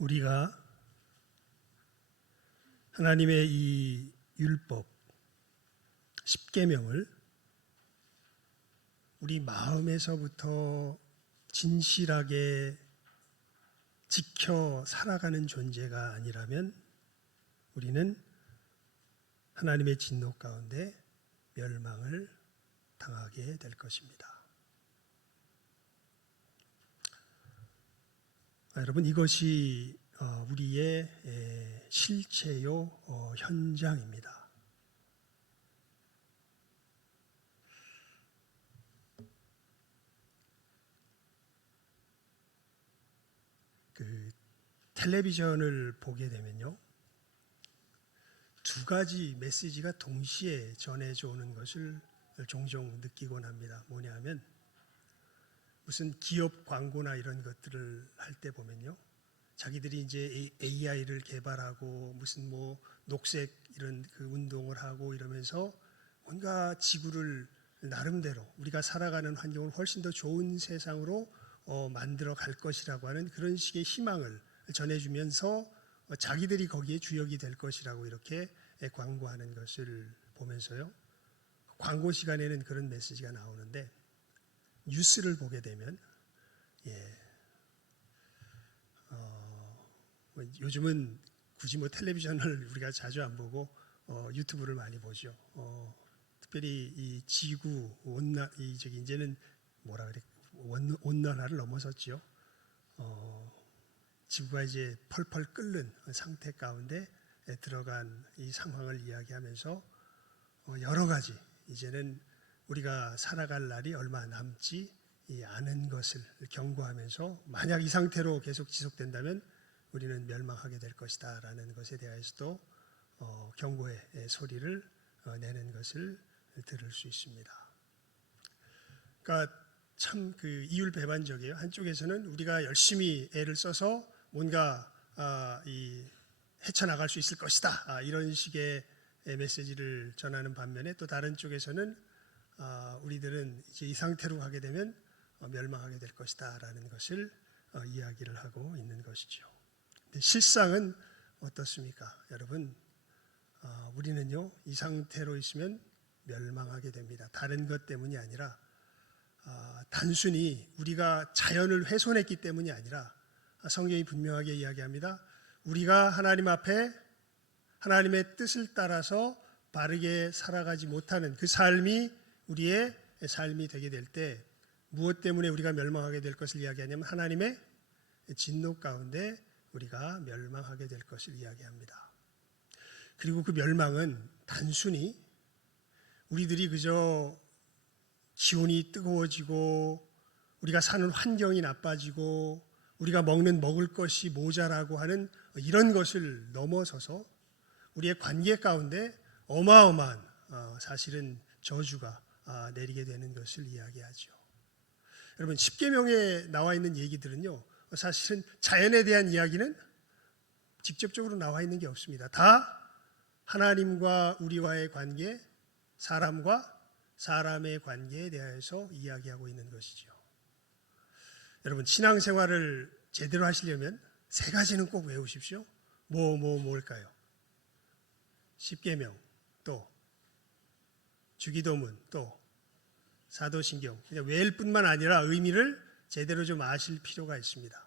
우리가 하나님의 이 율법, 십계명을 우리 마음에서부터 진실하게 지켜 살아가는 존재가 아니라면 우리는 하나님의 진노 가운데 멸망을 당하게 될 것입니다. 여러분, 이것이 우리의 실체요 현장입니다. 텔레비전을 보게 되면요, 두 가지 메시지가 동시에 전해져 오는 것을 종종 느끼곤 합니다. 뭐냐면 무슨 기업 광고나 이런 것들을 할 때 보면요, 자기들이 이제 AI를 개발하고 무슨 뭐 녹색 이런 그 운동을 하고 이러면서 뭔가 지구를 나름대로 우리가 살아가는 환경을 훨씬 더 좋은 세상으로 만들어 갈 것이라고 하는 그런 식의 희망을 전해주면서 자기들이 거기에 주역이 될 것이라고 이렇게 광고하는 것을 보면서요, 광고 시간에는 그런 메시지가 나오는데 뉴스를 보게 되면 요즘은 굳이 뭐 텔레비전을 우리가 자주 안 보고 유튜브를 많이 보죠. 특별히 이 지구 온난 이제는 뭐라 그래, 온난화를 넘어섰죠. 지구가 이제 펄펄 끓는 상태 가운데 들어간 이 상황을 이야기하면서 여러 가지 이제는 우리가 살아갈 날이 얼마 남지 않은 것을 경고하면서 만약 이 상태로 계속 지속된다면 우리는 멸망하게 될 것이다 라는 것에 대해서도 경고의 소리를 내는 것을 들을 수 있습니다. 그러니까 참 이율배반적이에요. 한쪽에서는 우리가 열심히 애를 써서 뭔가 헤쳐나갈 수 있을 것이다 이런 식의 메시지를 전하는 반면에, 또 다른 쪽에서는 우리들은 이제 이 상태로 가게 되면 멸망하게 될 것이다 라는 것을 이야기를 하고 있는 것이죠. 근데 실상은 어떻습니까? 여러분, 우리는요 이 상태로 있으면 멸망하게 됩니다. 다른 것 때문이 아니라 단순히 우리가 자연을 훼손했기 때문이 아니라 성경이 분명하게 이야기합니다. 우리가 하나님 앞에 하나님의 뜻을 따라서 바르게 살아가지 못하는 그 삶이 우리의 삶이 되게 될 때 무엇 때문에 우리가 멸망하게 될 것을 이야기하냐면 하나님의 진노 가운데 우리가 멸망하게 될 것을 이야기합니다. 그리고 그 멸망은 단순히 우리들이 그저 기온이 뜨거워지고 우리가 사는 환경이 나빠지고 우리가 먹을 것이 모자라고 하는 이런 것을 넘어서서 우리의 관계 가운데 어마어마한 사실은 저주가 내리게 되는 것을 이야기하죠. 여러분, 십계명에 나와 있는 얘기들은요, 사실은 자연에 대한 이야기는 직접적으로 나와 있는 게 없습니다. 다 하나님과 우리와의 관계, 사람과 사람의 관계에 대해서 이야기하고 있는 것이죠. 여러분, 신앙생활을 제대로 하시려면 세 가지는 꼭 외우십시오. 뭘까요? 십계명, 또 주기도문, 또 사도신경. 그냥 외울 뿐만 아니라 의미를 제대로 좀 아실 필요가 있습니다.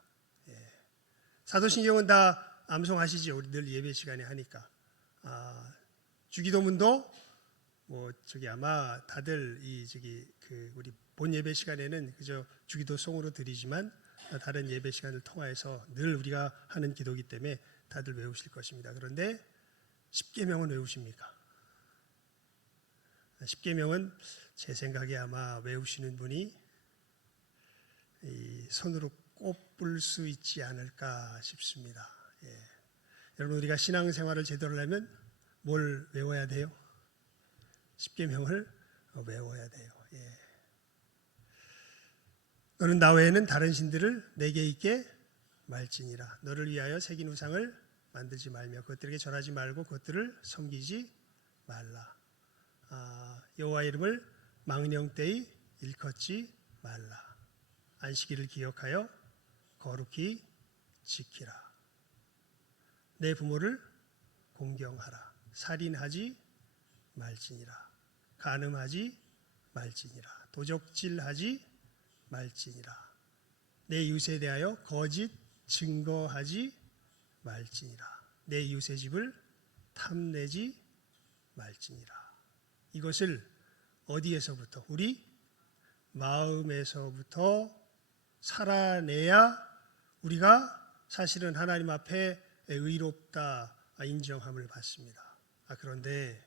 사도신경은 다 암송하시죠. 우리 늘 예배 시간에 하니까. 주기도문도 아마 다들 우리 본 예배 시간에는 그저 주기도송으로 드리지만 다른 예배 시간을 통해서 늘 우리가 하는 기도이기 때문에 다들 외우실 것입니다. 그런데 십계명은 외우십니까? 십계명은 제 생각에 아마 외우시는 분이 손으로 꼽을 수 있지 않을까 싶습니다. 여러분, 우리가 신앙생활을 제대로 하려면 뭘 외워야 돼요? 십계명을 외워야 돼요. 너는 나 외에는 다른 신들을 내게 있게 말지니라. 너를 위하여 새긴 우상을 만들지 말며 그것들에게 절하지 말고 그것들을 섬기지 말라. 여호와의 이름을 망령되이 일컫지 말라. 안식일을 기억하여 거룩히 지키라. 내 부모를 공경하라. 살인하지 말지니라. 간음하지 말지니라. 도적질하지 말지니라. 내 이웃에 대하여 거짓 증거하지 말지니라. 내 이웃의 집을 탐내지 말지니라. 이것을 어디에서부터? 우리 마음에서부터 살아내야 우리가 사실은 하나님 앞에 의롭다 인정함을 받습니다. 그런데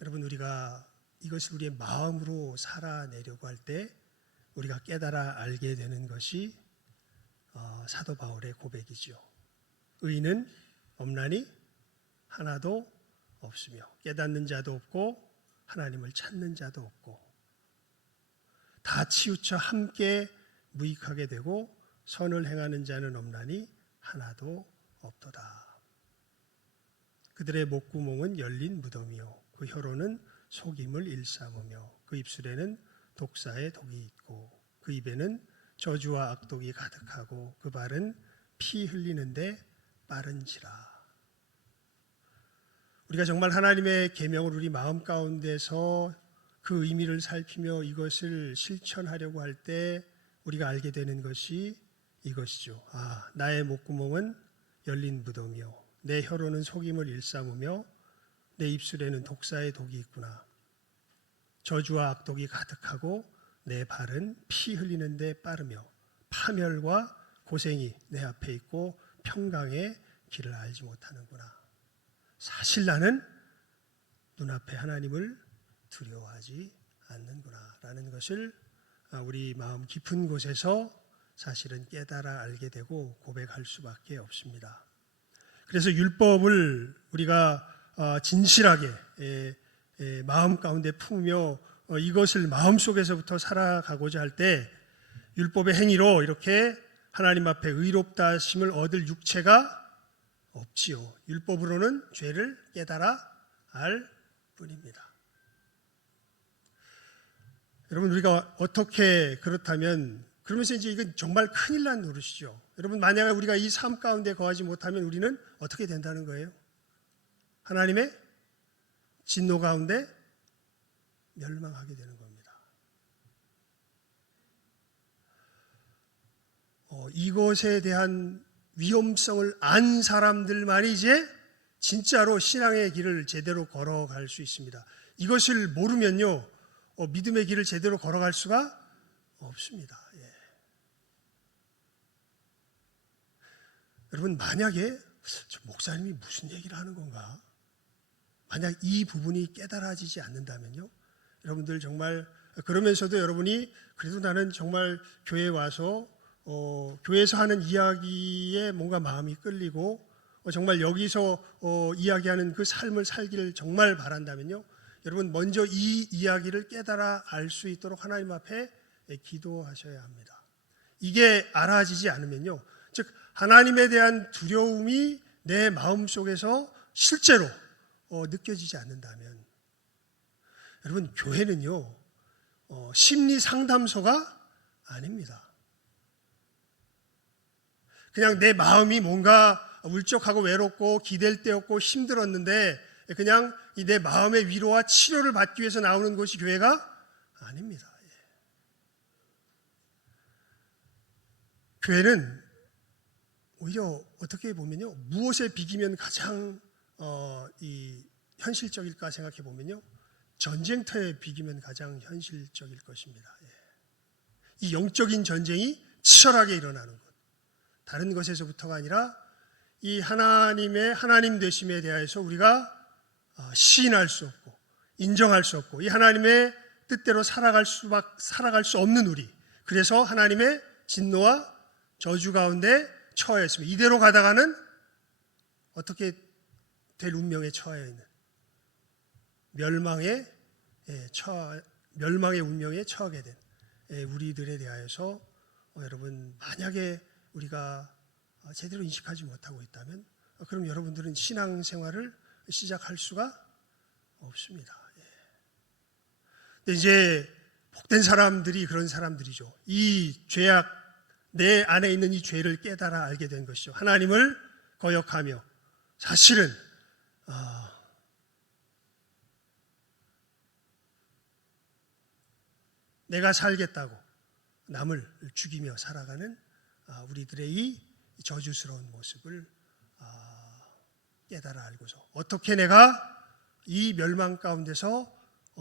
여러분, 우리가 이것을 우리의 마음으로 살아내려고 할 때 우리가 깨달아 알게 되는 것이 사도 바울의 고백이죠. 의인은 없나니 하나도 없으며 깨닫는 자도 없고 하나님을 찾는 자도 없고 다 치우쳐 함께 무익하게 되고 선을 행하는 자는 없나니 하나도 없도다. 그들의 목구멍은 열린 무덤이요 그 혀로는 속임을 일삼으며 그 입술에는 독사의 독이 있고 그 입에는 저주와 악독이 가득하고 그 발은 피 흘리는데 빠른지라. 우리가 정말 하나님의 계명을 우리 마음 가운데서 그 의미를 살피며 이것을 실천하려고 할 때 우리가 알게 되는 것이 이것이죠. 나의 목구멍은 열린 무덤이요 내 혀로는 속임을 일삼으며 내 입술에는 독사의 독이 있구나. 저주와 악독이 가득하고 내 발은 피 흘리는데 빠르며 파멸과 고생이 내 앞에 있고 평강의 길을 알지 못하는구나. 사실 나는 눈앞에 하나님을 두려워하지 않는구나 라는 것을 우리 마음 깊은 곳에서 사실은 깨달아 알게 되고 고백할 수밖에 없습니다. 그래서 율법을 우리가 진실하게 마음 가운데 품으며 이것을 마음속에서부터 살아가고자 할 때 율법의 행위로 이렇게 하나님 앞에 의롭다 하심을 얻을 육체가 없지요. 율법으로는 죄를 깨달아 알 뿐입니다. 여러분, 우리가 어떻게 그렇다면 그러면서 이제 이건 정말 큰일 난 노릇이죠. 여러분, 만약에 우리가 이 삶 가운데 거하지 못하면 우리는 어떻게 된다는 거예요? 하나님의 진노 가운데 멸망하게 되는 겁니다. 이것에 대한 위험성을 안 사람들만이 이제 진짜로 신앙의 길을 제대로 걸어갈 수 있습니다. 이것을 모르면요, 믿음의 길을 제대로 걸어갈 수가 없습니다. 여러분, 만약에 저 목사님이 무슨 얘기를 하는 건가? 만약 이 부분이 깨달아지지 않는다면요, 여러분들 정말 그러면서도 여러분이 그래도 나는 정말 교회에 와서 교회에서 하는 이야기에 뭔가 마음이 끌리고 정말 여기서 이야기하는 그 삶을 살기를 정말 바란다면요, 여러분 먼저 이 이야기를 깨달아 알 수 있도록 하나님 앞에 기도하셔야 합니다. 이게 알아지지 않으면요, 즉 하나님에 대한 두려움이 내 마음속에서 실제로 느껴지지 않는다면, 여러분 교회는요 심리 상담소가 아닙니다. 그냥 내 마음이 뭔가 울적하고 외롭고 기댈 데 없고 힘들었는데 그냥 내 마음의 위로와 치료를 받기 위해서 나오는 곳이 교회가 아닙니다. 교회는 오히려 어떻게 보면요, 무엇에 비기면 가장 현실적일까 생각해 보면요, 전쟁터에 비기면 가장 현실적일 것입니다. 이 영적인 전쟁이 치열하게 일어나는 것, 다른 것에서부터가 아니라 이 하나님의 하나님 되심에 대해서 우리가 시인할 수 없고 인정할 수 없고 이 하나님의 뜻대로 살아갈 수 없는 우리, 그래서 하나님의 진노와 저주 가운데 처해있습니다. 이대로 가다가는 어떻게 될 운명에 처해 있는 멸망의 운명에 처하게 된 우리들에 대하여서 여러분, 만약에 우리가 제대로 인식하지 못하고 있다면 그럼 여러분들은 신앙생활을 시작할 수가 없습니다. 근데 이제 복된 사람들이 그런 사람들이죠. 이 죄악 내 안에 있는 이 죄를 깨달아 알게 된 것이죠. 하나님을 거역하며 사실은 내가 살겠다고 남을 죽이며 살아가는 우리들의 이 저주스러운 모습을 깨달아 알고서 어떻게 내가 이 멸망 가운데서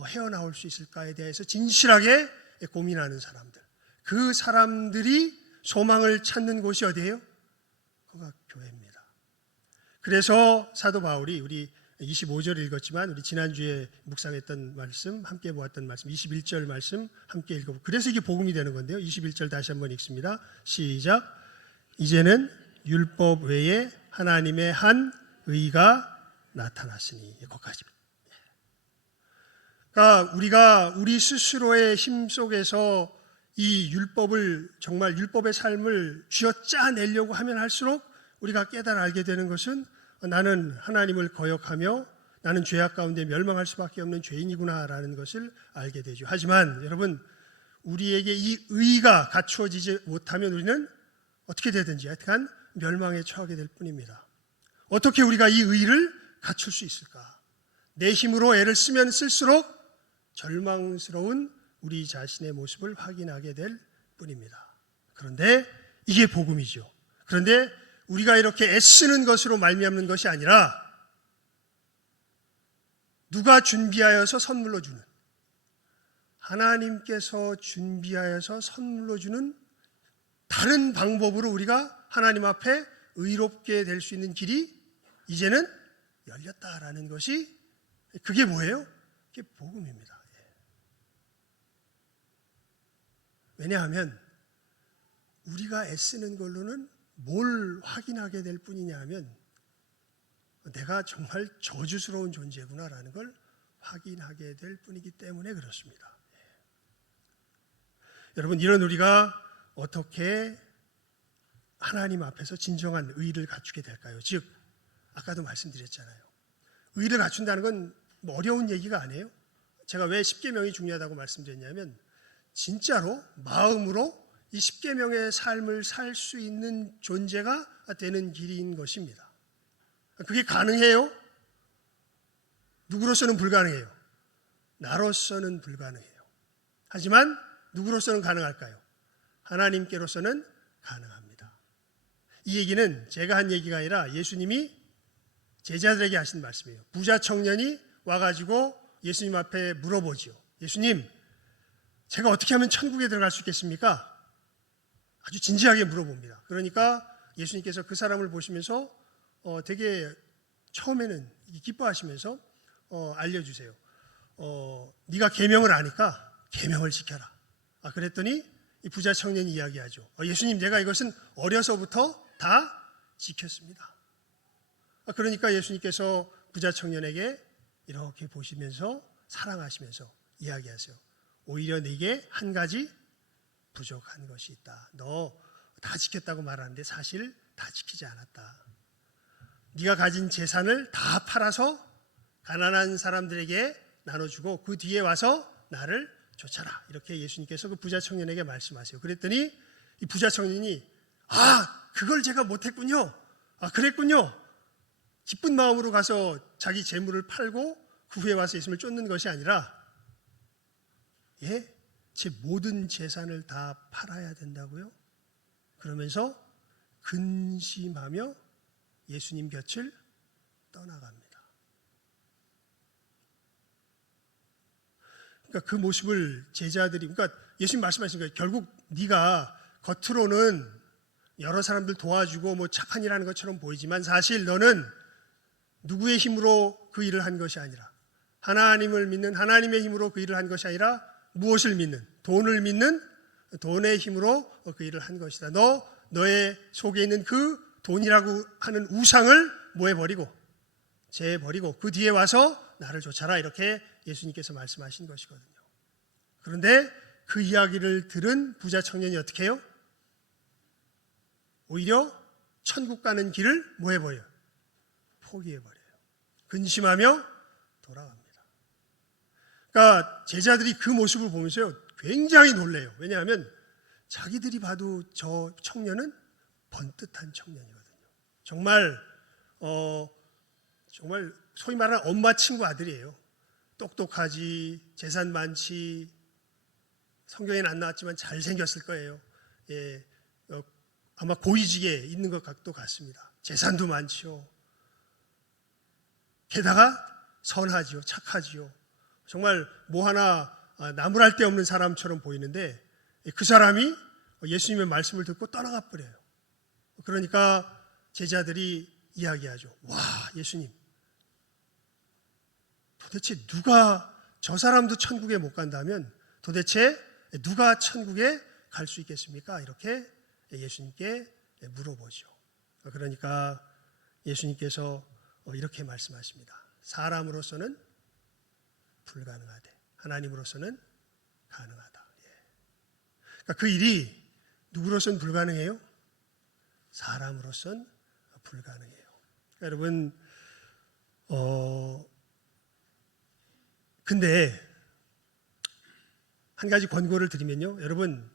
헤어나올 수 있을까에 대해서 진실하게 고민하는 사람들, 그 사람들이 소망을 찾는 곳이 어디예요? 그가 교회입니다. 그래서 사도 바울이 우리 25절 읽었지만 우리 지난주에 묵상했던 말씀, 함께 보았던 말씀 21절 말씀 함께 읽어보고, 그래서 이게 복음이 되는 건데요. 21절 다시 한번 읽습니다. 시작. 이제는 율법 외에 하나님의 한 의가 나타났으니, 거기까지. 그러니까 우리가 우리 스스로의 힘 속에서 이 율법을, 정말 율법의 삶을 쥐어짜내려고 하면 할수록 우리가 깨달아 알게 되는 것은 나는 하나님을 거역하며 나는 죄악 가운데 멸망할 수밖에 없는 죄인이구나라는 것을 알게 되죠. 하지만 여러분, 우리에게 이 의가 갖추어지지 못하면 우리는 어떻게 되든지 하여튼 멸망에 처하게 될 뿐입니다. 어떻게 우리가 이 의를 갖출 수 있을까? 내 힘으로 애를 쓰면 쓸수록 절망스러운 우리 자신의 모습을 확인하게 될 뿐입니다. 그런데 이게 복음이죠. 그런데 우리가 이렇게 애쓰는 것으로 말미암는 것이 아니라 누가 준비하여서 선물로 주는, 하나님께서 준비하여서 선물로 주는 다른 방법으로 우리가 하나님 앞에 의롭게 될 수 있는 길이 이제는 열렸다라는 것이, 그게 뭐예요? 그게 복음입니다. 왜냐하면 우리가 애쓰는 걸로는 뭘 확인하게 될 뿐이냐 하면 내가 정말 저주스러운 존재구나라는 걸 확인하게 될 뿐이기 때문에 그렇습니다. 여러분, 이런 우리가 어떻게 하나님 앞에서 진정한 의를 갖추게 될까요? 즉, 아까도 말씀드렸잖아요. 의를 갖춘다는 건 뭐 어려운 얘기가 아니에요. 제가 왜 십계명이 중요하다고 말씀드렸냐면 진짜로 마음으로 이 십계명의 삶을 살 수 있는 존재가 되는 길인 것입니다. 그게 가능해요? 누구로서는 불가능해요. 나로서는 불가능해요. 하지만 누구로서는 가능할까요? 하나님께로서는 가능합니다. 이 얘기는 제가 한 얘기가 아니라 예수님이 제자들에게 하신 말씀이에요. 부자 청년이 와가지고 예수님 앞에 물어보지요. 예수님, 제가 어떻게 하면 천국에 들어갈 수 있겠습니까? 아주 진지하게 물어봅니다. 그러니까 예수님께서 그 사람을 보시면서 되게 처음에는 기뻐하시면서 알려주세요. 네가 계명을 아니까 계명을 지켜라. 그랬더니 이 부자 청년이 이야기하죠. 예수님, 내가 이것은 어려서부터 다 지켰습니다. 그러니까 예수님께서 부자 청년에게 이렇게 보시면서 사랑하시면서 이야기하세요. 오히려 네게 한 가지 부족한 것이 있다. 너 다 지켰다고 말하는데 사실 다 지키지 않았다. 네가 가진 재산을 다 팔아서 가난한 사람들에게 나눠주고 그 뒤에 와서 나를 쫓아라. 이렇게 예수님께서 그 부자 청년에게 말씀하세요. 그랬더니 이 부자 청년이 그걸 제가 못했군요. 그랬군요. 기쁜 마음으로 가서 자기 재물을 팔고 그 후에 와서 예수님을 쫓는 것이 아니라 제 모든 재산을 다 팔아야 된다고요? 그러면서 근심하며 예수님 곁을 떠나갑니다. 그러니까 그 모습을 제자들이, 그러니까 예수님 말씀하신 거예요. 결국 네가 겉으로는 여러 사람들 도와주고 뭐 착한 일 하는 것처럼 보이지만 사실 너는 누구의 힘으로 그 일을 한 것이 아니라 하나님을 믿는 하나님의 힘으로 그 일을 한 것이 아니라 무엇을 믿는? 돈을 믿는 돈의 힘으로 그 일을 한 것이다. 너의 속에 있는 그 돈이라고 하는 우상을 뭐해버리고 재버리고 그 뒤에 와서 나를 쫓아라. 이렇게 예수님께서 말씀하신 것이거든요. 그런데 그 이야기를 들은 부자 청년이 어떻게 해요? 오히려 천국 가는 길을 뭐해버려요? 포기해버려요. 근심하며 돌아갑니다. 그러니까 제자들이 그 모습을 보면서요 굉장히 놀래요. 왜냐하면 자기들이 봐도 저 청년은 번듯한 청년이거든요. 정말 정말 소위 말하는 엄마 친구 아들이에요. 똑똑하지, 재산 많지, 성경에는 안 나왔지만 잘생겼을 거예요. 예, 아마 고위직에 있는 것도 같습니다. 재산도 많죠. 게다가 선하지요, 착하지요. 정말 뭐 하나 나무랄 데 없는 사람처럼 보이는데 그 사람이 예수님의 말씀을 듣고 떠나가 버려요. 그러니까 제자들이 이야기하죠. 와, 예수님, 도대체 누가, 저 사람도 천국에 못 간다면 도대체 누가 천국에 갈 수 있겠습니까? 이렇게 예수님께 물어보죠. 그러니까 예수님께서 이렇게 말씀하십니다. 사람으로서는 불가능하되 하나님으로서는 가능하다. 그러니까 그 일이 누구로서는 불가능해요? 사람으로서는 불가능해요. 그러니까 여러분, 근데 한 가지 권고를 드리면요, 여러분,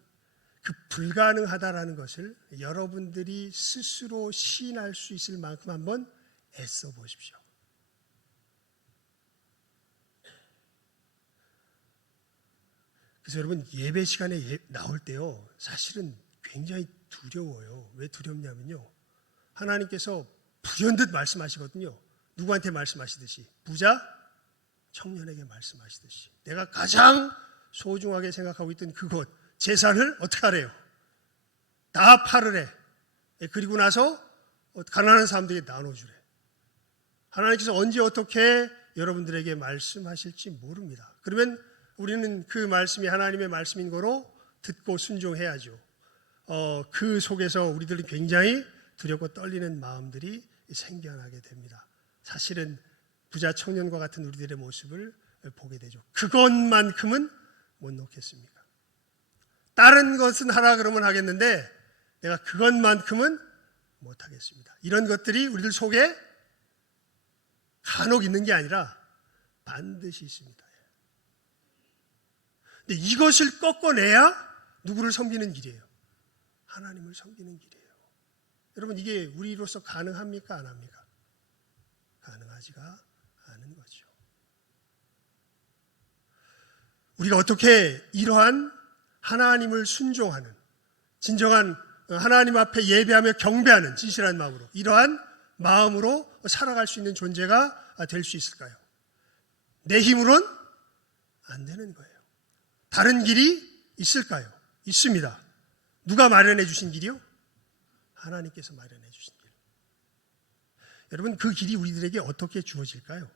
그 불가능하다라는 것을 여러분들이 스스로 시인할 수 있을 만큼 한번 애써 보십시오. 그래서 여러분, 예배 시간에 나올 때요, 사실은 굉장히 두려워요. 왜 두렵냐면요, 하나님께서 불현듯 말씀하시거든요. 누구한테 말씀하시듯이? 부자 청년에게 말씀하시듯이. 내가 가장 소중하게 생각하고 있던 그곳, 재산을 어떻게 하래요? 다 팔으래. 그리고 나서 가난한 사람들에게 나눠주래. 하나님께서 언제 어떻게 여러분들에게 말씀하실지 모릅니다. 그러면 우리는 그 말씀이 하나님의 말씀인 거로 듣고 순종해야죠. 그 속에서 우리들은 굉장히 두렵고 떨리는 마음들이 생겨나게 됩니다. 사실은 부자 청년과 같은 우리들의 모습을 보게 되죠. 그것만큼은 못 놓겠습니까? 다른 것은 하라 그러면 하겠는데 내가 그것만큼은 못 하겠습니다. 이런 것들이 우리들 속에 간혹 있는 게 아니라 반드시 있습니다. 근데 이것을 꺾어내야 누구를 섬기는 길이에요? 하나님을 섬기는 길이에요. 여러분, 이게 우리로서 가능합니까? 안 합니까? 가능하지가 않은 거죠. 우리가 어떻게 이러한 하나님을 순종하는, 진정한 하나님 앞에 예배하며 경배하는 진실한 마음으로, 이러한 마음으로 살아갈 수 있는 존재가 될 수 있을까요? 내 힘으로는 안 되는 거예요. 다른 길이 있을까요? 있습니다. 누가 마련해 주신 길이요? 하나님께서 마련해 주신 길. 여러분, 그 길이 우리들에게 어떻게 주어질까요?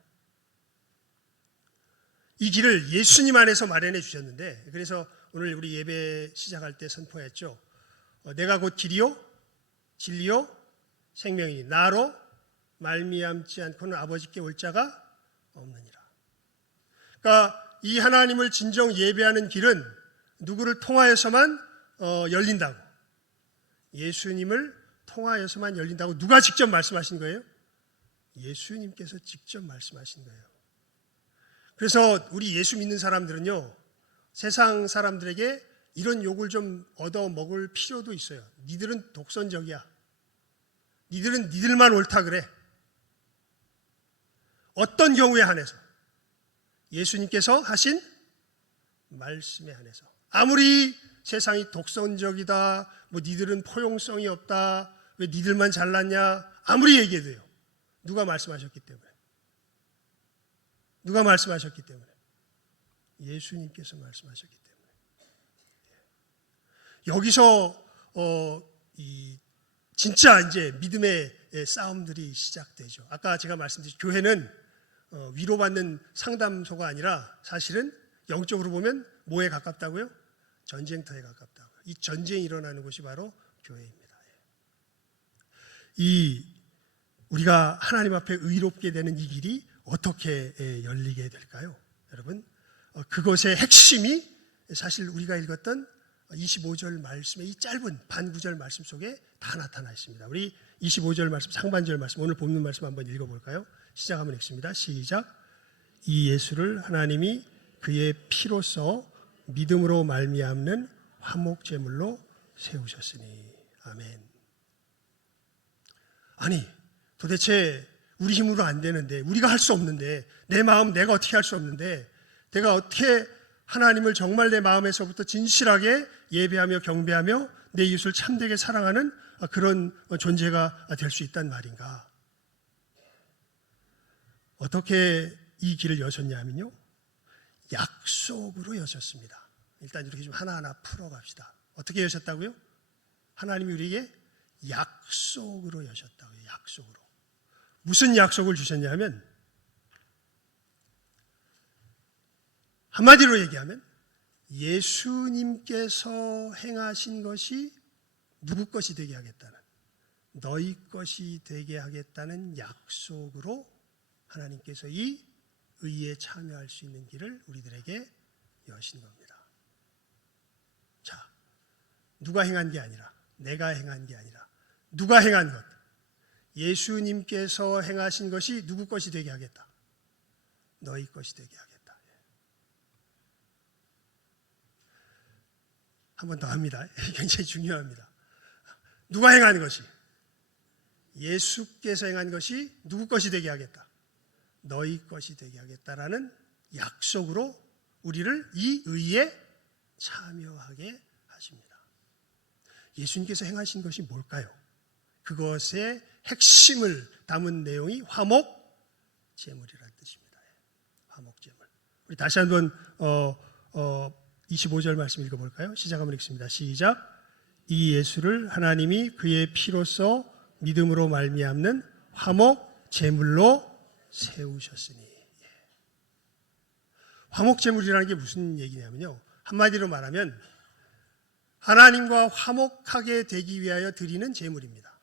이 길을 예수님 안에서 마련해 주셨는데, 그래서 오늘 우리 예배 시작할 때 선포했죠. 내가 곧 길이요 진리요 생명이니 나로 말미암지 않고는 아버지께 올 자가 없느니라. 그러니까 이 하나님을 진정 예배하는 길은 누구를 통하여서만 열린다고, 예수님을 통하여서만 열린다고 누가 직접 말씀하신 거예요? 예수님께서 직접 말씀하신 거예요. 그래서 우리 예수 믿는 사람들은요, 세상 사람들에게 이런 욕을 좀 얻어 먹을 필요도 있어요. 니들은 독선적이야. 니들은 니들만 옳다 그래. 어떤 경우에 한해서? 예수님께서 하신 말씀에 한해서. 아무리 세상이 독선적이다, 뭐 니들은 포용성이 없다, 왜 니들만 잘났냐, 아무리 얘기해도요, 누가 말씀하셨기 때문에. 누가 말씀하셨기 때문에. 예수님께서 말씀하셨기 때문에. 여기서 진짜 이제 믿음의 싸움들이 시작되죠. 아까 제가 말씀드린 교회는 위로받는 상담소가 아니라 사실은 영적으로 보면 뭐에 가깝다고요? 전쟁터에 가깝다고요. 이 전쟁이 일어나는 곳이 바로 교회입니다. 우리가 하나님 앞에 의롭게 되는 이 길이 어떻게 열리게 될까요? 여러분, 그것의 핵심이 사실 우리가 읽었던 25절 말씀의 이 짧은 반구절 말씀 속에 다 나타나 있습니다. 우리 25절 말씀, 상반절 말씀, 오늘 본문 말씀 한번 읽어볼까요? 시작하면 읽습니다. 시작. 이 예수를 하나님이 그의 피로써 믿음으로 말미암는 화목제물로 세우셨으니. 아멘. 아니, 도대체 우리 힘으로 안 되는데, 우리가 할 수 없는데, 내 마음 내가 어떻게 할 수 없는데, 내가 어떻게 하나님을 정말 내 마음에서부터 진실하게 예배하며 경배하며 내 이웃을 참되게 사랑하는 그런 존재가 될 수 있단 말인가? 어떻게 이 길을 여셨냐 하면요, 약속으로 여셨습니다. 일단 이렇게 좀 하나하나 풀어갑시다. 어떻게 여셨다고요? 하나님이 우리에게 약속으로 여셨다고요. 약속으로. 무슨 약속을 주셨냐 하면, 한마디로 얘기하면 예수님께서 행하신 것이 누구 것이 되게 하겠다는, 너희 것이 되게 하겠다는 약속으로 하나님께서 이 의에 참여할 수 있는 길을 우리들에게 여신 겁니다. 자, 누가 행한 게 아니라, 내가 행한 게 아니라, 누가 행한 것, 예수님께서 행하신 것이 누구 것이 되게 하겠다? 너희 것이 되게 하겠다. 한 번 더 합니다. 굉장히 중요합니다. 누가 행한 것이? 예수께서 행한 것이 누구 것이 되게 하겠다? 너희 것이 되게 하겠다라는 약속으로 우리를 이 의에 참여하게 하십니다. 예수님께서 행하신 것이 뭘까요? 그것의 핵심을 담은 내용이 화목 제물이라는 뜻입니다. 화목 제물. 우리 다시 한번 25절 말씀 읽어볼까요? 시작 한번 읽습니다. 시작. 이 예수를 하나님이 그의 피로써 믿음으로 말미암는 화목 제물로 세우셨으니. 화목 제물이라는 게 무슨 얘기냐면요, 한마디로 말하면 하나님과 화목하게 되기 위하여 드리는 제물입니다.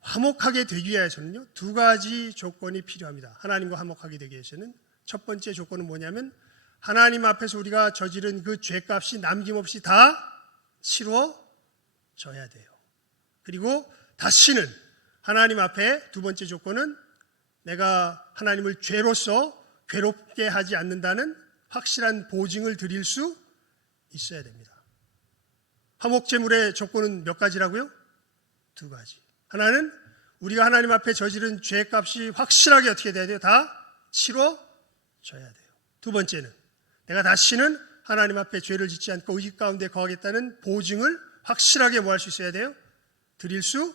화목하게 되기 위해서는요, 두 가지 조건이 필요합니다. 하나님과 화목하게 되기 위해서는 첫 번째 조건은 뭐냐면, 하나님 앞에서 우리가 저지른 그 죄값이 남김없이 다 치루어져야 돼요. 그리고 다시는 하나님 앞에 두 번째 조건은 내가 하나님을 죄로서 괴롭게 하지 않는다는 확실한 보증을 드릴 수 있어야 됩니다. 화목제물의 조건은 몇 가지라고요? 두 가지. 하나는 우리가 하나님 앞에 저지른 죄값이 확실하게 어떻게 돼야 돼요? 다 치루어져야 돼요. 두 번째는 내가 다시는 하나님 앞에 죄를 짓지 않고 의식 가운데 거하겠다는 보증을 확실하게 뭐 할 수 있어야 돼요? 드릴 수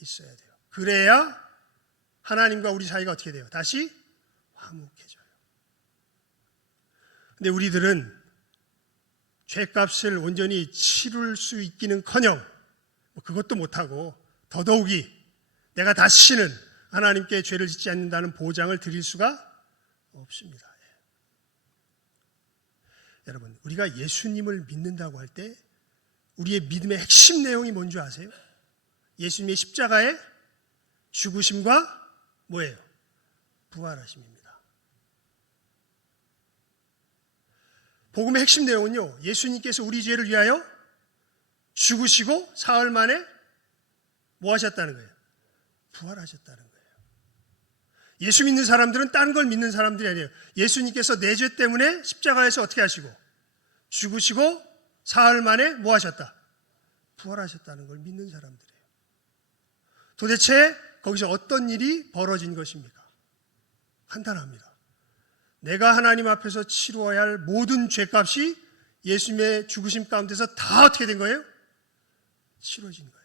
있어야 돼요. 그래야 하나님과 우리 사이가 어떻게 돼요? 다시 화목해져요. 근데 우리들은 죄값을 온전히 치룰 수 있기는커녕 그것도 못하고, 더더욱이 내가 다시는 하나님께 죄를 짓지 않는다는 보장을 드릴 수가 없습니다. 여러분, 우리가 예수님을 믿는다고 할 때 우리의 믿음의 핵심 내용이 뭔지 아세요? 예수님의 십자가의 죽으심과 뭐예요? 부활하심입니다. 복음의 핵심 내용은요, 예수님께서 우리 죄를 위하여 죽으시고 사흘 만에 뭐 하셨다는 거예요? 부활하셨다는 거예요. 예수 믿는 사람들은 딴 걸 믿는 사람들이 아니에요. 예수님께서 내 죄 때문에 십자가에서 어떻게 하시고 죽으시고 사흘 만에 뭐 하셨다? 부활하셨다는 걸 믿는 사람들이에요. 도대체 거기서 어떤 일이 벌어진 것입니까? 간단합니다. 내가 하나님 앞에서 치루어야 할 모든 죄값이 예수님의 죽으심 가운데서 다 어떻게 된 거예요? 치러진 거예요.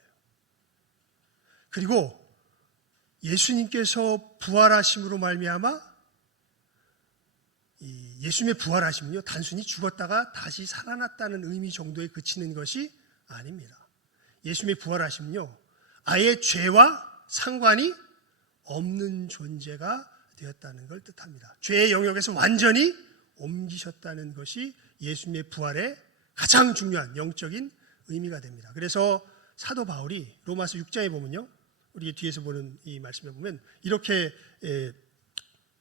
그리고 예수님께서 부활하심으로 말미암아, 예수님의 부활하심은요, 단순히 죽었다가 다시 살아났다는 의미 정도에 그치는 것이 아닙니다. 예수님의 부활하심은요, 아예 죄와 상관이 없는 존재가 되었다는 걸 뜻합니다. 죄의 영역에서 완전히 옮기셨다는 것이 예수님의 부활의 가장 중요한 영적인 의미가 됩니다. 그래서 사도 바울이 로마서 6장에 보면요, 우리 뒤에서 보는 이 말씀에 보면 이렇게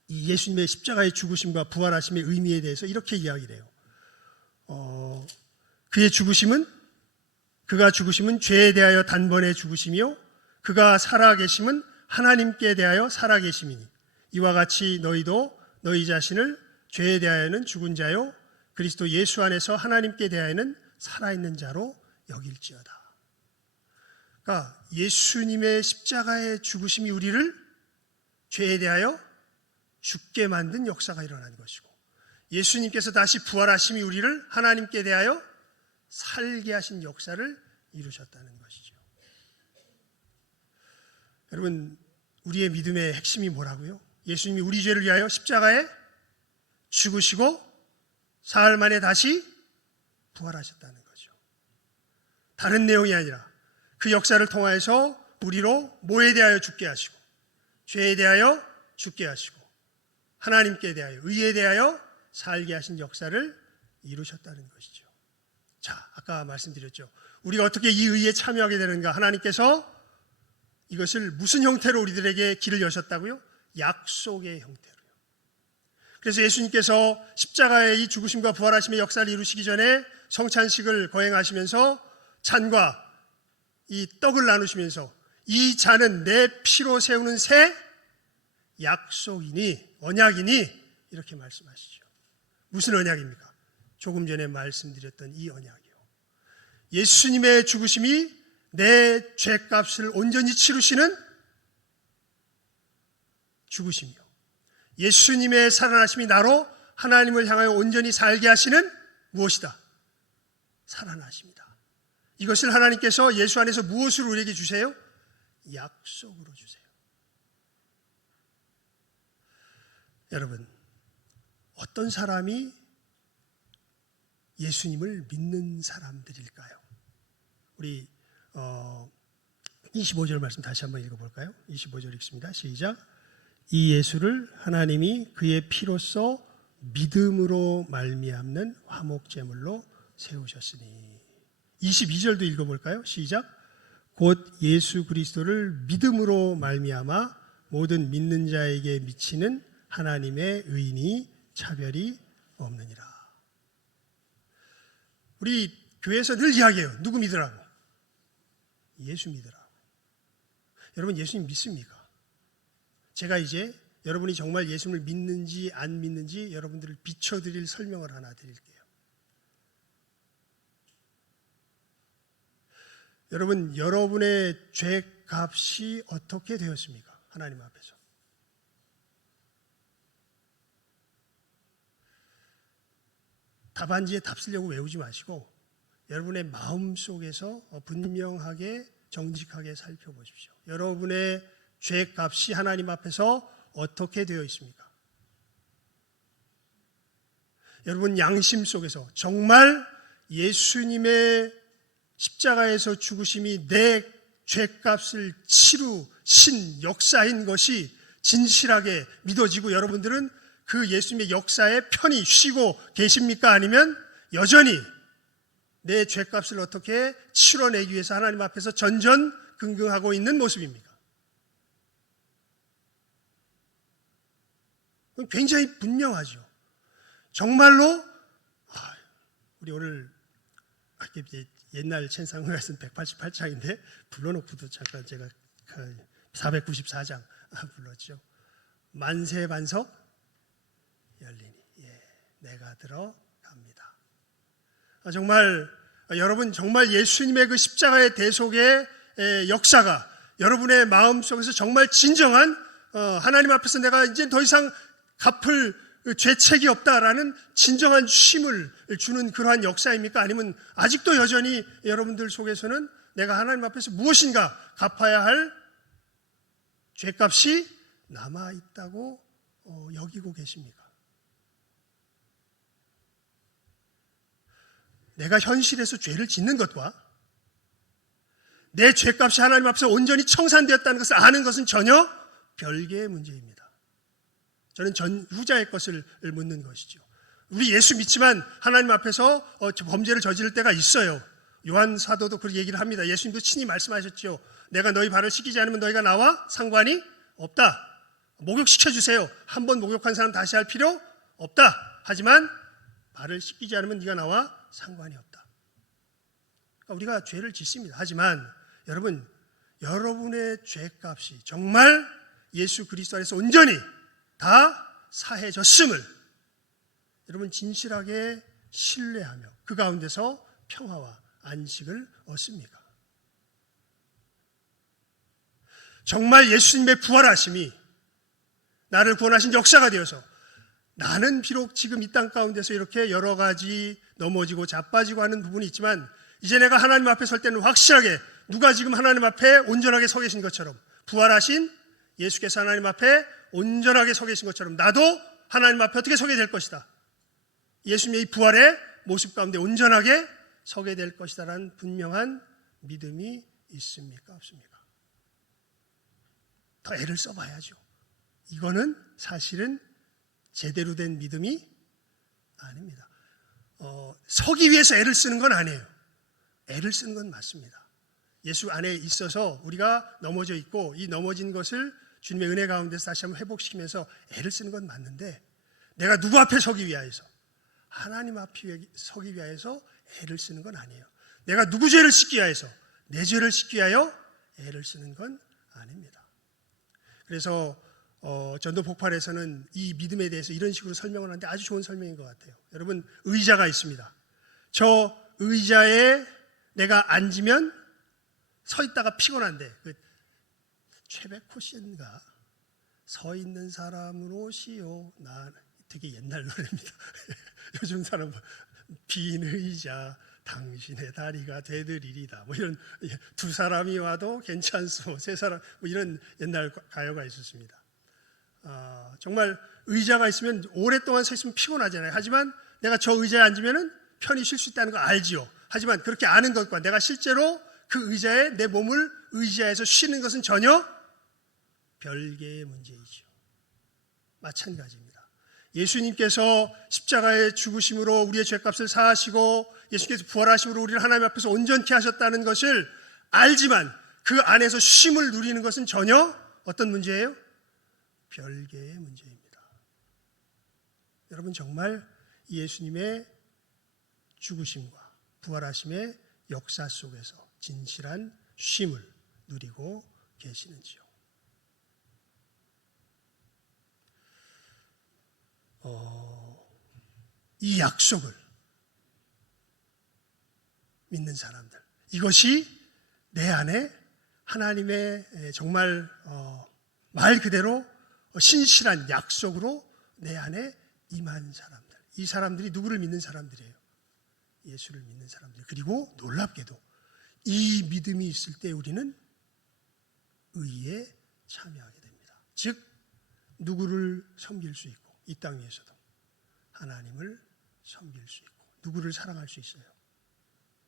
이 예수님의 십자가의 죽으심과 부활하심의 의미에 대해서 이렇게 이야기를 해요. 그가 죽으심은 죄에 대하여 단번에 죽으심이요, 그가 살아계심은 하나님께 대하여 살아계심이니, 이와 같이 너희도 너희 자신을 죄에 대하여는 죽은 자요 그리스도 예수 안에서 하나님께 대하여는 살아있는 자로 여길지어다. 그러니까 예수님의 십자가의 죽으심이 우리를 죄에 대하여 죽게 만든 역사가 일어난 것이고, 예수님께서 다시 부활하심이 우리를 하나님께 대하여 살게 하신 역사를 이루셨다는 것이죠. 여러분, 우리의 믿음의 핵심이 뭐라고요? 예수님이 우리 죄를 위하여 십자가에 죽으시고 사흘 만에 다시 부활하셨다는 거죠. 다른 내용이 아니라 그 역사를 통하여서 우리로 뭐에 대하여 죽게 하시고, 죄에 대하여 죽게 하시고, 하나님께 대하여, 의에 대하여 살게 하신 역사를 이루셨다는 것이죠. 자, 아까 말씀드렸죠. 우리가 어떻게 이 의에 참여하게 되는가? 하나님께서 이것을 무슨 형태로 우리들에게 길을 여셨다고요? 약속의 형태로요. 그래서 예수님께서 십자가의 이 죽으심과 부활하심의 역사를 이루시기 전에 성찬식을 거행하시면서 잔과 이 떡을 나누시면서 이 잔은 내 피로 세우는 새 약속이니, 언약이니, 이렇게 말씀하시죠. 무슨 언약입니까? 조금 전에 말씀드렸던 이 언약이요. 예수님의 죽으심이 내 죄값을 온전히 치르시는 죽으심이요. 예수님의 살아나심이 나로 하나님을 향하여 온전히 살게 하시는 무엇이다? 살아나십니다. 이것을 하나님께서 예수 안에서 무엇으로 우리에게 주세요? 약속으로 주세요. 여러분, 어떤 사람이 예수님을 믿는 사람들일까요? 우리 25절 말씀 다시 한번 읽어볼까요? 25절 읽습니다. 시작. 이 예수를 하나님이 그의 피로써 믿음으로 말미암는 화목제물로 세우셨으니. 22절도 읽어볼까요? 시작. 곧 예수 그리스도를 믿음으로 말미암아 모든 믿는 자에게 미치는 하나님의 의인이 차별이 없느니라. 우리 교회에서 늘 이야기해요. 누구 믿으라고? 예수 믿으라고. 여러분, 예수님 믿습니까? 제가 이제 여러분이 정말 예수님을 믿는지 안 믿는지 여러분들을 비춰드릴 설명을 하나 드릴게요. 여러분, 여러분의 죄값이 어떻게 되었습니까? 하나님 앞에서. 답안지에 답 쓰려고 외우지 마시고 여러분의 마음속에서 분명하게 정직하게 살펴보십시오. 여러분의 죄값이 하나님 앞에서 어떻게 되어 있습니까? 여러분 양심 속에서 정말 예수님의 십자가에서 죽으심이 내 죄값을 치루신 역사인 것이 진실하게 믿어지고 여러분들은 그 예수님의 역사에 편히 쉬고 계십니까? 아니면 여전히 내 죄값을 어떻게 치러내기 위해서 하나님 앞에서 전전긍긍하고 있는 모습입니까? 그건 굉장히 분명하죠. 정말로 우리 오늘 옛날 찬송가에서는 188장인데 불러놓고도 잠깐 제가 494장 불렀죠. 만세 반석 열리니 내가 들어갑니다. 정말 여러분 정말 예수님의 그 십자가의 대속의 역사가 여러분의 마음속에서 정말 진정한 하나님 앞에서 내가 이제 더 이상 갚을 죄책이 없다라는 진정한 쉼을 주는 그러한 역사입니까? 아니면 아직도 여전히 여러분들 속에서는 내가 하나님 앞에서 무엇인가 갚아야 할 죄값이 남아있다고 여기고 계십니까? 내가 현실에서 죄를 짓는 것과 내 죄값이 하나님 앞에서 온전히 청산되었다는 것을 아는 것은 전혀 별개의 문제입니다. 저는 후자의 것을 묻는 것이죠. 우리 예수 믿지만 하나님 앞에서 범죄를 저지를 때가 있어요. 요한 사도도 그렇게 얘기를 합니다. 예수님도 친히 말씀하셨죠. 내가 너희 발을 씻기지 않으면 너희가 나와 상관이 없다. 목욕시켜주세요. 한 번 목욕한 사람 다시 할 필요 없다. 하지만 발을 씻기지 않으면 네가 나와 상관이 없다. 그러니까 우리가 죄를 짓습니다. 하지만 여러분, 여러분의 죄값이 정말 예수 그리스도 안에서 온전히 다 사해졌음을 여러분 진실하게 신뢰하며 그 가운데서 평화와 안식을 얻습니까? 정말 예수님의 부활하심이 나를 구원하신 역사가 되어서 나는 비록 지금 이 땅 가운데서 이렇게 여러 가지 넘어지고 자빠지고 하는 부분이 있지만 이제 내가 하나님 앞에 설 때는 확실하게 누가 지금 하나님 앞에 온전하게 서 계신 것처럼 부활하신 예수께서 하나님 앞에 온전하게 서 계신 것처럼 나도 하나님 앞에 어떻게 서게 될 것이다. 예수님의 이 부활의 모습 가운데 온전하게 서게 될 것이다 라는 분명한 믿음이 있습니까? 없습니까? 더 애를 써봐야죠. 이거는 사실은 제대로 된 믿음이 아닙니다. 서기 위해서 애를 쓰는 건 아니에요. 애를 쓰는 건 맞습니다. 예수 안에 있어서 우리가 넘어져 있고 이 넘어진 것을 주님의 은혜 가운데서 다시 한번 회복시키면서 애를 쓰는 건 맞는데 내가 누구 앞에 서기 위하여서 하나님 앞에 서기 위하여서 애를 쓰는 건 아니에요. 내가 누구 죄를 씻기 위하여서 내 죄를 씻기 위하여 애를 쓰는 건 아닙니다. 그래서 전도 폭발에서는 이 믿음에 대해서 이런 식으로 설명을 하는데 아주 좋은 설명인 것 같아요. 여러분 의자가 있습니다. 저 의자에 내가 앉으면 서 있다가 피곤한데 최백호 씨인가 서 있는 사람으로 시요 나 되게 옛날 노래입니다. 요즘 사람 빈 의자 당신의 다리가 되드리리다 뭐 이런 두 사람이 와도 괜찮소 세 사람 뭐 이런 옛날 가요가 있었습니다. 정말 의자가 있으면 오랫동안 서 있으면 피곤하잖아요. 하지만 내가 저 의자에 앉으면 편히 쉴 수 있다는 거 알지요. 하지만 그렇게 아는 것과 내가 실제로 그 의자에 내 몸을 의지해서 쉬는 것은 전혀 별개의 문제이죠. 마찬가지입니다. 예수님께서 십자가의 죽으심으로 우리의 죄값을 사하시고 예수께서 부활하심으로 우리를 하나님 앞에서 온전케 하셨다는 것을 알지만 그 안에서 쉼을 누리는 것은 전혀 어떤 문제예요? 별개의 문제입니다. 여러분 정말 예수님의 죽으심과 부활하심의 역사 속에서 진실한 쉼을 누리고 계시는지요? 이 약속을 믿는 사람들, 이것이 내 안에 하나님의 정말 말 그대로 신실한 약속으로 내 안에 임한 사람들, 이 사람들이 누구를 믿는 사람들이에요? 예수를 믿는 사람들. 그리고 놀랍게도 이 믿음이 있을 때 우리는 의에 참여하게 됩니다. 즉 누구를 섬길 수 있고 이 땅 위에서도 하나님을 섬길 수 있고 누구를 사랑할 수 있어요?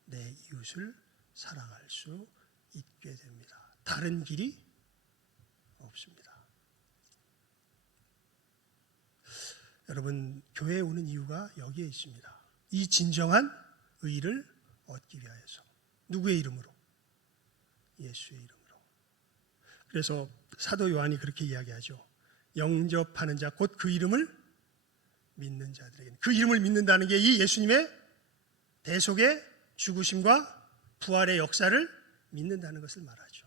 내 이웃을 사랑할 수 있게 됩니다. 다른 길이 없습니다. 여러분 교회에 오는 이유가 여기에 있습니다. 이 진정한 의를 얻기 위하여서. 누구의 이름으로? 예수의 이름으로. 그래서 사도 요한이 그렇게 이야기하죠. 영접하는 자 곧 그 이름을 믿는 자들에게는, 그 이름을 믿는다는 게 이 예수님의 대속의 죽으심과 부활의 역사를 믿는다는 것을 말하죠.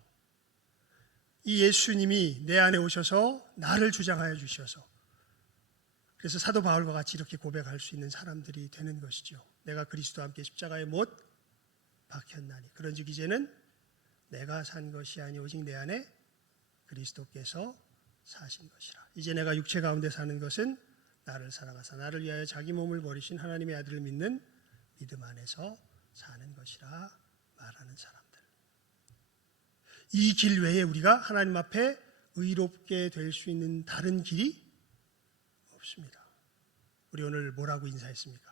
이 예수님이 내 안에 오셔서 나를 주장하여 주셔서 그래서 사도 바울과 같이 이렇게 고백할 수 있는 사람들이 되는 것이죠. 내가 그리스도와 함께 십자가에 못 박혔나니 그런즉 이제는 내가 산 것이 아니 오직 내 안에 그리스도께서 사신 것이라. 이제 내가 육체 가운데 사는 것은 나를 사랑하사 나를 위하여 자기 몸을 버리신 하나님의 아들을 믿는 믿음 안에서 사는 것이라 말하는 사람들. 이 길 외에 우리가 하나님 앞에 의롭게 될 수 있는 다른 길이 없습니다. 우리 오늘 뭐라고 인사했습니까?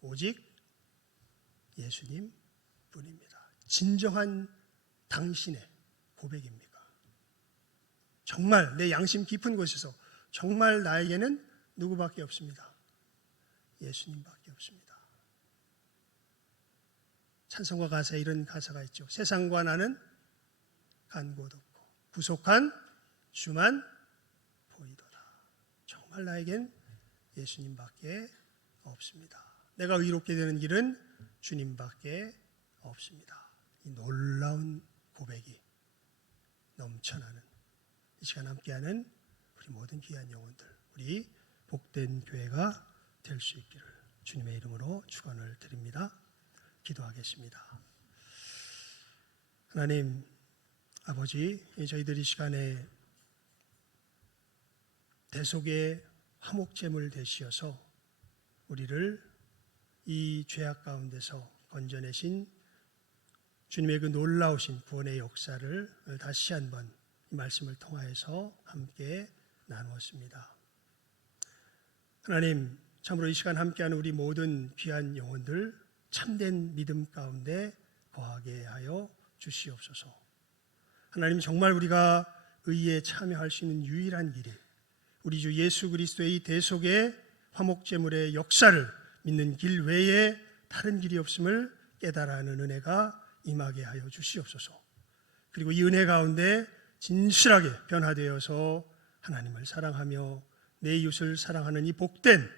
오직 예수님 뿐입니다. 진정한 당신의 고백입니까? 정말 내 양심 깊은 곳에서 정말 나에게는 누구밖에 없습니다. 예수님밖에 없습니다. 찬송가 가사에 이런 가사가 있죠. 세상과 나는 간 곳 없고 구속한 주만 보이도다. 정말 나에겐 예수님밖에 없습니다. 내가 의롭게 되는 길은 주님밖에 없습니다. 이 놀라운 고백이 넘쳐나는 이 시간 함께하는 우리 모든 귀한 영혼들, 우리 복된 교회가 될 수 있기를 주님의 이름으로 축원을 드립니다. 기도하겠습니다. 하나님 아버지, 저희들이 이 시간에 대속의 화목제물 되시어서 우리를 이 죄악 가운데서 건져내신 주님의 그 놀라우신 구원의 역사를 다시 한번 이 말씀을 통하여서 함께 나누었습니다. 하나님, 참으로 이 시간 함께하는 우리 모든 귀한 영혼들 참된 믿음 가운데 거하게 하여 주시옵소서. 하나님, 정말 우리가 의에 참여할 수 있는 유일한 길이 우리 주 예수 그리스도의 이 대속의 화목제물의 역사를 믿는 길 외에 다른 길이 없음을 깨달아하는 은혜가 임하게 하여 주시옵소서. 그리고 이 은혜 가운데 진실하게 변화되어서 하나님을 사랑하며 내 이웃을 사랑하는 이 복된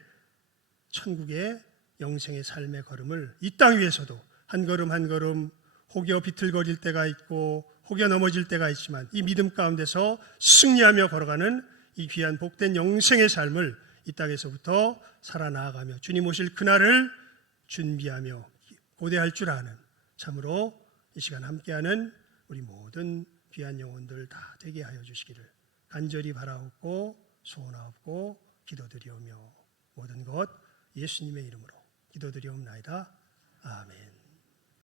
천국의 영생의 삶의 걸음을 이 땅 위에서도 한 걸음 한 걸음 혹여 비틀거릴 때가 있고 혹여 넘어질 때가 있지만 이 믿음 가운데서 승리하며 걸어가는 이 귀한 복된 영생의 삶을 이 땅에서부터 살아나가며 주님 오실 그날을 준비하며 고대할 줄 아는 참으로 이 시간 함께하는 우리 모든 귀한 영혼들 다 되게 하여 주시기를 간절히 바라옵고 소원하옵고 기도드리오며 모든 것 예수님의 이름으로 기도드리옵나이다. 아멘.